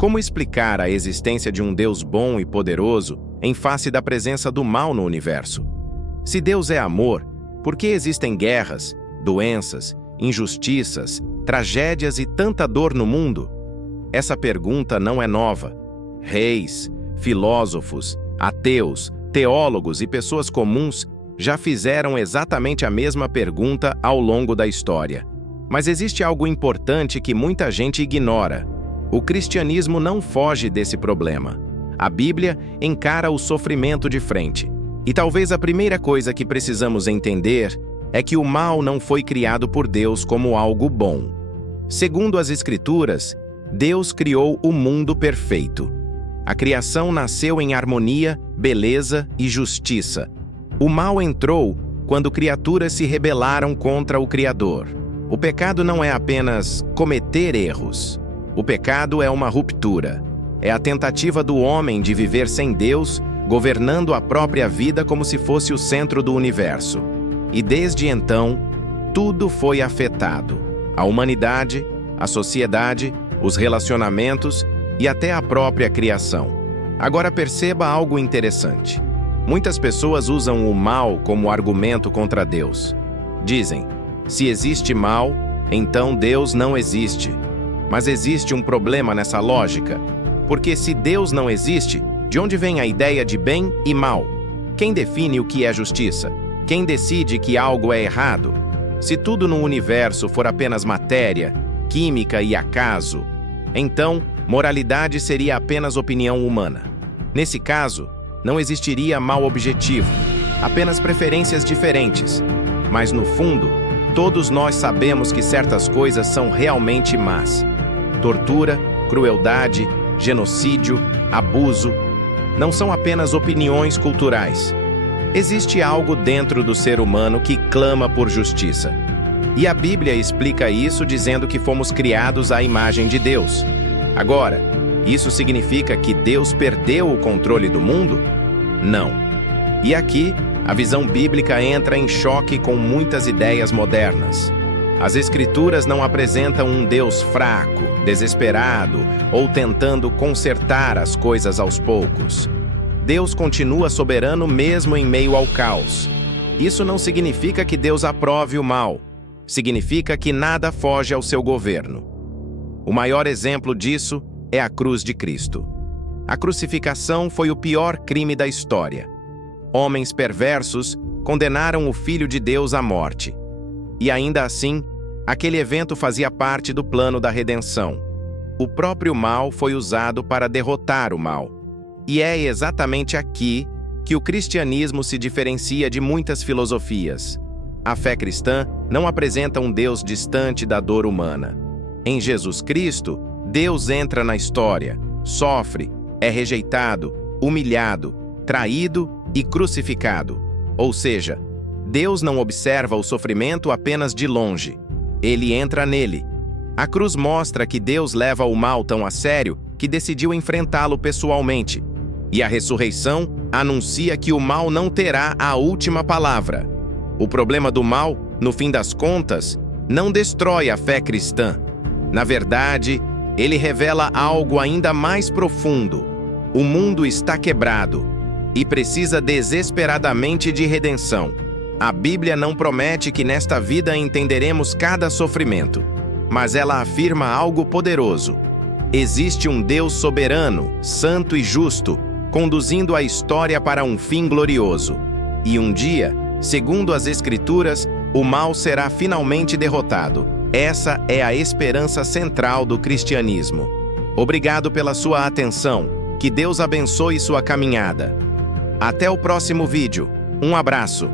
Como explicar a existência de um Deus bom e poderoso em face da presença do mal no universo? Se Deus é amor, por que existem guerras, doenças, injustiças, tragédias e tanta dor no mundo? Essa pergunta não é nova. Reis, filósofos, ateus, teólogos e pessoas comuns já fizeram exatamente a mesma pergunta ao longo da história. Mas existe algo importante que muita gente ignora. O cristianismo não foge desse problema. A Bíblia encara o sofrimento de frente. E talvez a primeira coisa que precisamos entender é que o mal não foi criado por Deus como algo bom. Segundo as Escrituras, Deus criou o mundo perfeito. A criação nasceu em harmonia, beleza e justiça. O mal entrou quando criaturas se rebelaram contra o Criador. O pecado não é apenas cometer erros. O pecado é uma ruptura. É a tentativa do homem de viver sem Deus, governando a própria vida como se fosse o centro do universo. E desde então, tudo foi afetado. A humanidade, a sociedade, os relacionamentos e até a própria criação. Agora perceba algo interessante. Muitas pessoas usam o mal como argumento contra Deus. Dizem, se existe mal, então Deus não existe. Mas existe um problema nessa lógica. Porque se Deus não existe, de onde vem a ideia de bem e mal? Quem define o que é justiça? Quem decide que algo é errado? Se tudo no universo for apenas matéria, química e acaso, então moralidade seria apenas opinião humana. Nesse caso, não existiria mal objetivo, apenas preferências diferentes. Mas no fundo, todos nós sabemos que certas coisas são realmente más. Tortura, crueldade, genocídio, abuso, não são apenas opiniões culturais. Existe algo dentro do ser humano que clama por justiça. E a Bíblia explica isso dizendo que fomos criados à imagem de Deus. Agora, isso significa que Deus perdeu o controle do mundo? Não. E aqui, a visão bíblica entra em choque com muitas ideias modernas. As Escrituras não apresentam um Deus fraco, desesperado ou tentando consertar as coisas aos poucos. Deus continua soberano mesmo em meio ao caos. Isso não significa que Deus aprove o mal. Significa que nada foge ao seu governo. O maior exemplo disso é a cruz de Cristo. A crucificação foi o pior crime da história. Homens perversos condenaram o Filho de Deus à morte. E ainda assim, aquele evento fazia parte do plano da redenção. O próprio mal foi usado para derrotar o mal. E é exatamente aqui que o cristianismo se diferencia de muitas filosofias. A fé cristã não apresenta um Deus distante da dor humana. Em Jesus Cristo, Deus entra na história, sofre, é rejeitado, humilhado, traído e crucificado. Ou seja, Deus não observa o sofrimento apenas de longe. Ele entra nele. A cruz mostra que Deus leva o mal tão a sério que decidiu enfrentá-lo pessoalmente. E a ressurreição anuncia que o mal não terá a última palavra. O problema do mal, no fim das contas, não destrói a fé cristã. Na verdade, ele revela algo ainda mais profundo. O mundo está quebrado e precisa desesperadamente de redenção. A Bíblia não promete que nesta vida entenderemos cada sofrimento, mas ela afirma algo poderoso. Existe um Deus soberano, santo e justo, conduzindo a história para um fim glorioso. E um dia, segundo as Escrituras, o mal será finalmente derrotado. Essa é a esperança central do cristianismo. Obrigado pela sua atenção. Que Deus abençoe sua caminhada. Até o próximo vídeo. Um abraço.